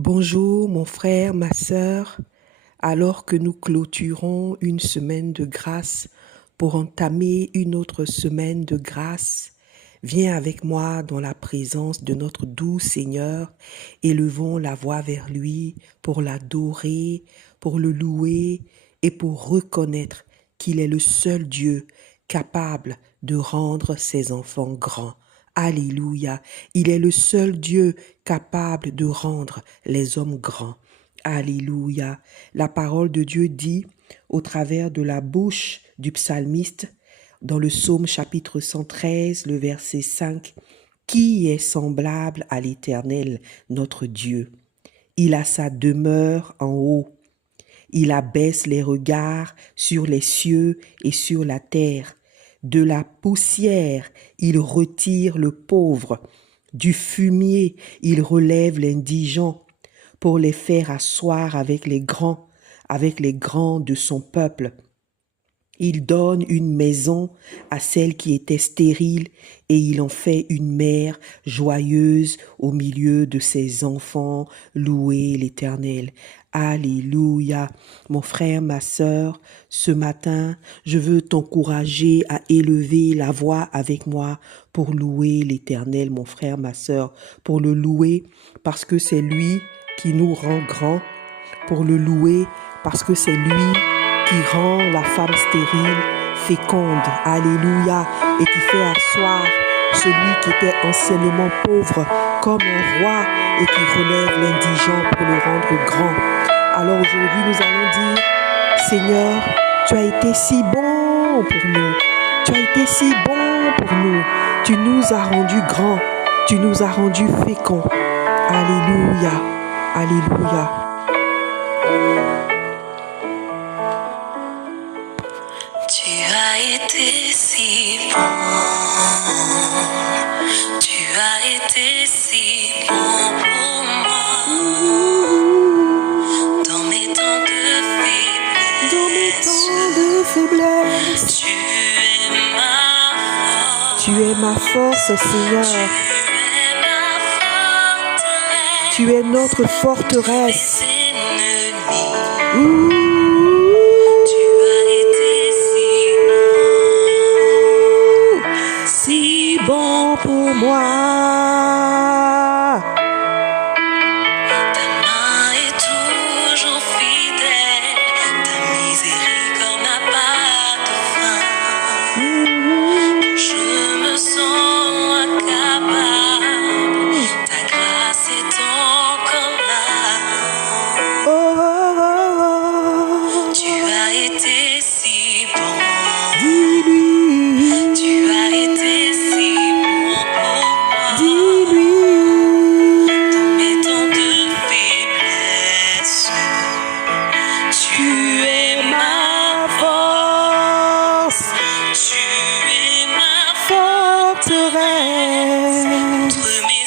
Bonjour mon frère, ma sœur, alors que nous clôturons une semaine de grâce pour entamer une autre semaine de grâce, viens avec moi dans la présence de notre doux Seigneur, élevons la voix vers lui pour l'adorer, pour le louer et pour reconnaître qu'il est le seul Dieu capable de rendre ses enfants grands. Alléluia. Il est le seul Dieu capable de rendre les hommes grands. Alléluia. La parole de Dieu dit au travers de la bouche du psalmiste dans le psaume chapitre 113, le verset 5, « Qui est semblable à l'Éternel, notre Dieu? Il a sa demeure en haut. Il abaisse les regards sur les cieux et sur la terre. De la poussière, il retire le pauvre. Du fumier, il relève l'indigent pour les faire asseoir avec les grands de son peuple. Il donne une maison à celle qui était stérile et il en fait une mère joyeuse au milieu de ses enfants. Louez l'Éternel. Alléluia. Mon frère, ma sœur, ce matin, je veux t'encourager à élever la voix avec moi pour louer l'Éternel, mon frère, ma sœur, pour le louer parce que c'est lui qui nous rend grands, pour le louer parce que c'est lui qui rend la femme stérile féconde, alléluia, et qui fait asseoir celui qui était anciennement pauvre comme un roi et qui relève l'indigent pour le rendre grand. Alors aujourd'hui, nous allons dire, Seigneur, tu as été si bon pour nous, tu as été si bon pour nous, tu nous as rendus grands, tu nous as rendus féconds. Alléluia, alléluia. Tu as été si bon, tu as été si bon pour moi, dans mes temps de faiblesse, tu es ma force, Seigneur, tu es notre forteresse. Si bon pour moi. Ta main est toujours fidèle, ta miséricorde n'a pas de fin. Je me sens incapable, ta grâce est encore là. Oh, oh, oh. Tu as été si bon. Dis-lui, Tu as été si bon pour moi, dis-lui, dans mes temps de faiblesse. Tu es ma force, tu es ma forteresse. contre mes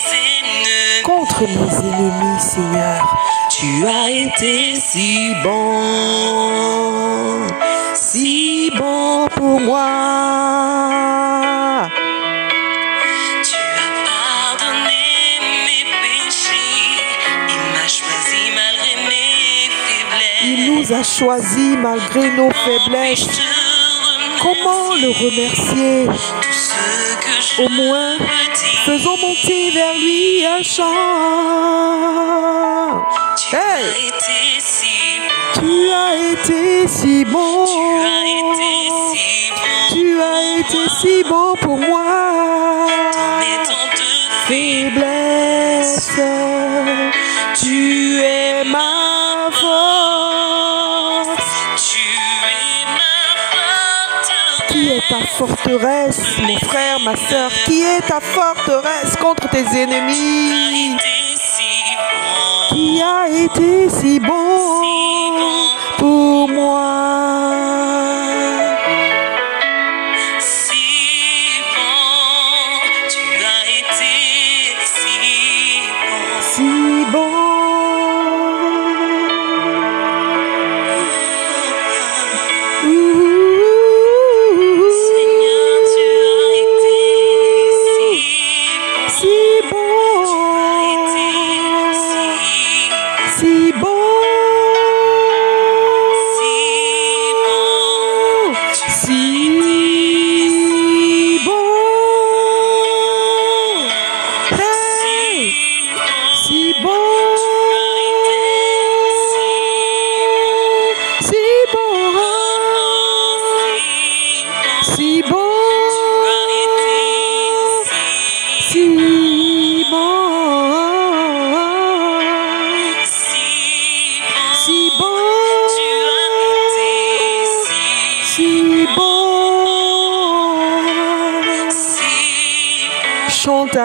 Contre mes ennemis, Seigneur, Tu as été si bon, si bon pour moi. Tu as pardonné mes péchés et m'as choisi malgré mes faiblesses. Il nous a choisis malgré nos faiblesses. Comment le remercier? Tout ce que je Au moins, faisons monter vers lui un chant. Tu as Hey! été si bon, Tu as été si bon. tu as été si bon, Tu as été si bon pour moi. dans mes temps de Faiblesse, tu es ma force. Tu es ma forteresse. Qui est ta forteresse, mon frère, ma sœur? Qui est ta forteresse contre tes ennemis? Qui a été si bon pour moi? Si bon, tu as été si bon. Si bon. Seigneur, tu as été si bon. Si bon. Tu as été si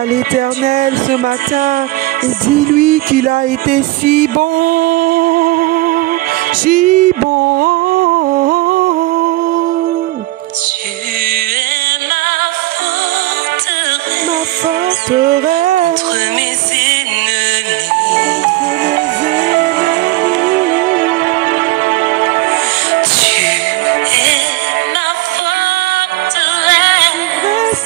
à l'Éternel ce matin et dis-lui qu'il a été si bon, si bon. Tu es ma forteresse, Ma forteresse, contre mes ennemis. Tu es ma forteresse,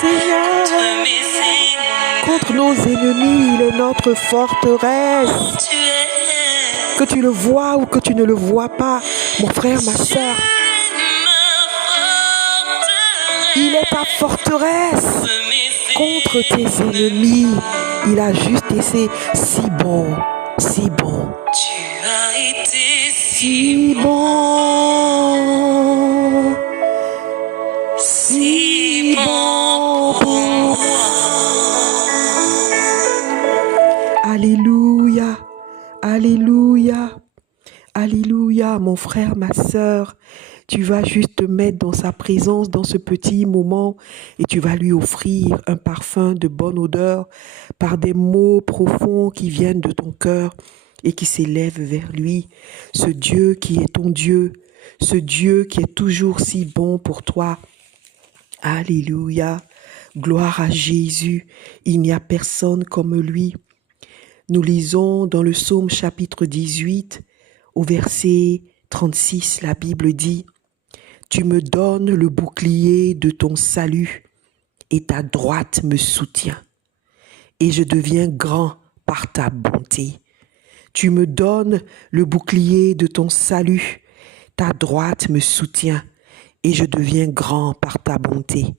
Seigneur, contre mes ennemis. contre nos ennemis, il est notre forteresse. Tu es Que tu le vois ou que tu ne le vois pas, mon frère, ma soeur, il est ta forteresse contre tes ennemis. Il a juste été si bon, si bon, Tu as été si bon, si bon pour moi. Alléluia, alléluia, alléluia, mon frère, ma sœur. Tu vas juste te mettre dans sa présence dans ce petit moment et tu vas lui offrir un parfum de bonne odeur par des mots profonds qui viennent de ton cœur et qui s'élèvent vers lui. Ce Dieu qui est ton Dieu, ce Dieu qui est toujours si bon pour toi. Alléluia, gloire à Jésus, il n'y a personne comme lui. Nous lisons dans le psaume chapitre 18 au verset 36, la Bible dit: Tu me donnes le bouclier de ton salut et ta droite me soutient et je deviens grand par ta bonté. Tu me donnes le bouclier de ton salut, ta droite me soutient et je deviens grand par ta bonté.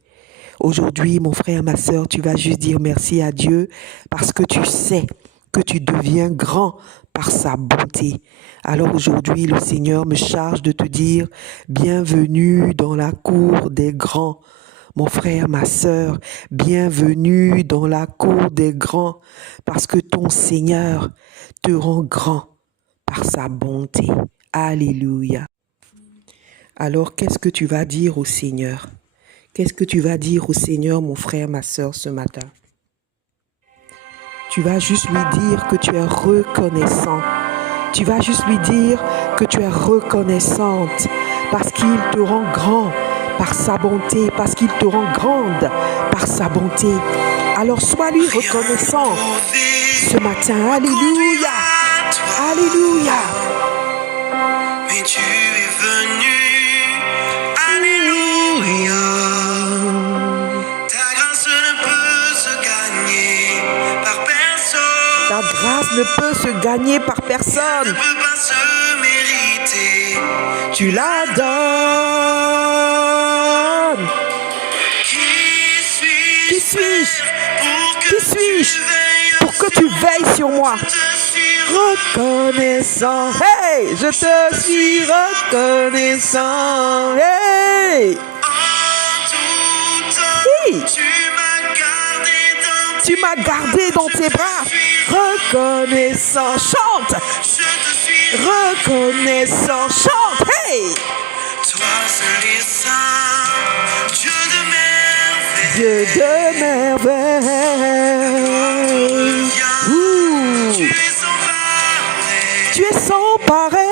Aujourd'hui, mon frère, ma sœur, tu vas juste dire merci à Dieu parce que tu sais que tu deviens grand par sa bonté. Alors aujourd'hui, le Seigneur me charge de te dire bienvenue dans la cour des grands. Mon frère, ma sœur, bienvenue dans la cour des grands parce que ton Seigneur te rend grand par sa bonté. Alléluia. Alors, qu'est-ce que tu vas dire au Seigneur? Qu'est-ce que tu vas dire au Seigneur, mon frère, ma sœur, ce matin? Tu vas juste lui dire que tu es reconnaissant. Tu vas juste lui dire que tu es reconnaissante parce qu'il te rend grand par sa bonté, parce qu'il te rend grande par sa bonté. Alors sois lui reconnaissant ce matin. Alléluia. Alléluia. Mais tu es venu, alléluia. Ta grâce ne peut se gagner par personne. Ta grâce ne peut se gagner par Ne personne. peut pas se mériter. Tu la donnes. Qui Qui suis-je? pour Qui suis-je pour que tu veilles sur moi? te suis Reconnaissant, hey, je te suis reconnaissant, hey, en tout temps. oui, Tu m'as gardé dans tu m'as gardé dans tes bras, reconnaissant, chante, Je te suis reconnaissant, chante, hey, toi seul et saint, Dieu de merveille. Dieu de merveille, ouh, Tu es sans pareil. tu es sans pareil,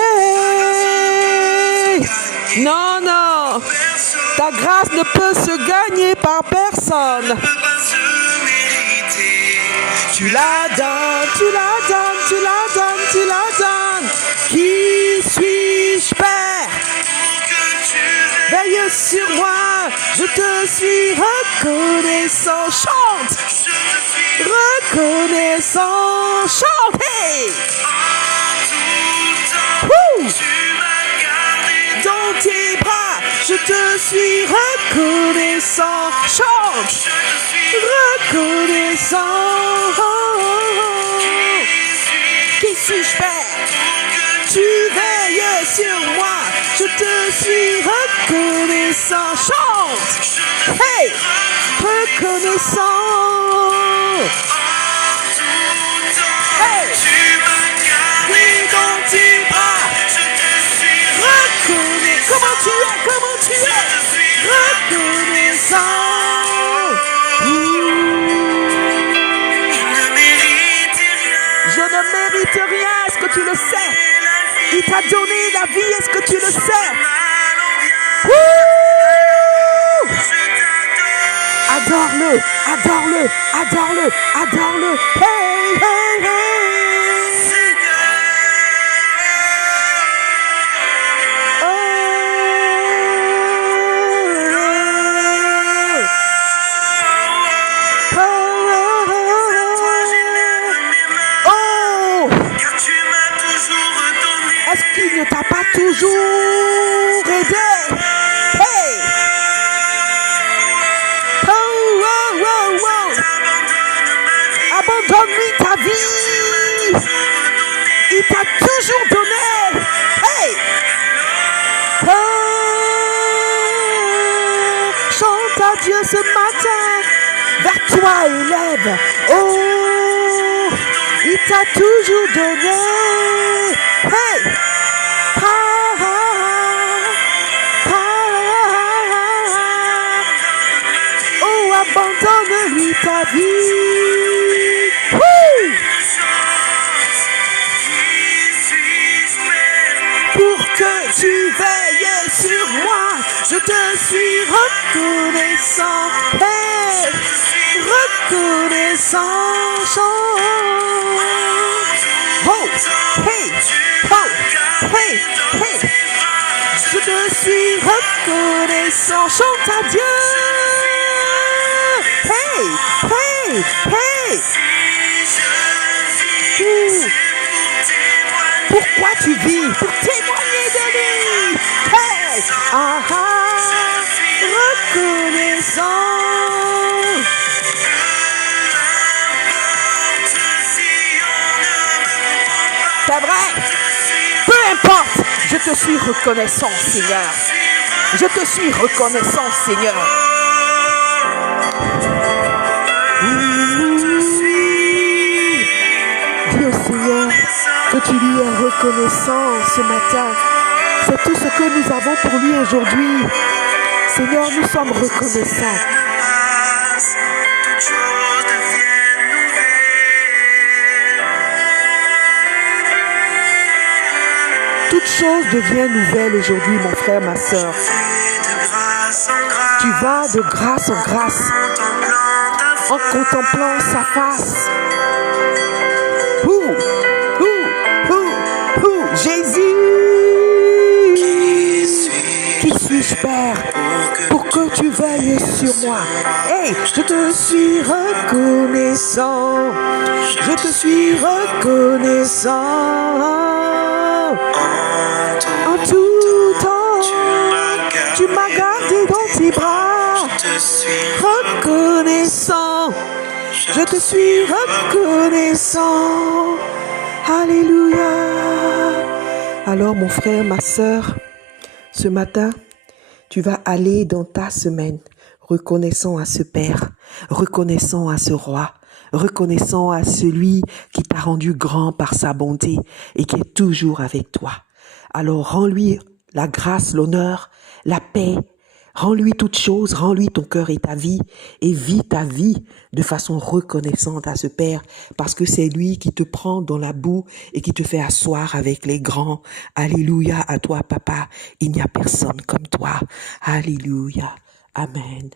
non, non, Personne ta grâce ne peut se gagner par personne. ne peut pas se mériter. Tu la donnes, tu la donnes, tu la donnes, tu la donnes. Qui suis-je, Père? Pour que tu Veille sur moi, je te suis reconnaissant. Chante, je te suis reconnaissant. Chante, hey! en tout temps. Wouh! Tu m'as gardé Dans tes bras, je te suis reconnaissant. Chante, je te suis reconnaissant. Qui suis-je, Père? Tu veilles sur moi, je te suis reconnaissant. Chante, hey, reconnaissant. Hey, Tu m'as gardé dans tes bras, je te suis reconnais. Comment tu es, comment tu es, reconnaissant. Ouh. ne mérite rien, est-ce que tu le sais? Il t'a donné la vie, est-ce que tu le sais? Wouh! Adore-le, adore-le, adore-le, adore-le. Hey, hey, hey. Est-ce qu'il ne t'a pas toujours aidé? Hey! Oh, wow, wow, wow! Abandonne-lui ta vie! Il t'a toujours donné! Hey! Oh! Chante à Dieu ce matin! Vers toi élève! Oh! Il t'a toujours donné! Hey! Oh, abandonne-lui ta vie. Woo! Pour que tu veilles sur moi, je te suis reconnaissant. Hey! Reconnaissant. Oh! Hey! Oh! Hey! Hey! Je te suis reconnaissant. Chante à Dieu. Hey! Hey! Hey! Pourquoi tu vis? Pour témoigner de lui. Hey! Ah ah! Reconnaissant. C'est vrai. Peu importe, je te suis reconnaissant, Seigneur. Je te suis reconnaissant, Seigneur. Dis au Seigneur que tu lui es reconnaissant ce matin. C'est tout ce que nous avons pour lui aujourd'hui. Seigneur, nous sommes reconnaissants. Toute chose devient nouvelle aujourd'hui, mon frère, ma soeur. Tu vas de grâce en grâce en contemplant sa face. Jésus, qui suis-je, Père, pour que tu veilles sur moi? Hey, je te suis reconnaissant. Je te suis reconnaissant. En tout temps, tu m'as gardé dans tes bras. Reconnaissant, je te suis reconnaissant. Alléluia. Alors mon frère, ma sœur, ce matin, tu vas aller dans ta semaine reconnaissant à ce Père, reconnaissant à ce Roi, reconnaissant à celui qui t'a rendu grand par sa bonté et qui est toujours avec toi. Alors rends-lui la grâce, l'honneur, la paix, rends-lui toutes choses, rends-lui ton cœur et ta vie, et vis ta vie de façon reconnaissante à ce Père, parce que c'est lui qui te prend dans la boue et qui te fait asseoir avec les grands. Alléluia à toi, Papa, il n'y a personne comme toi. Alléluia. Amen.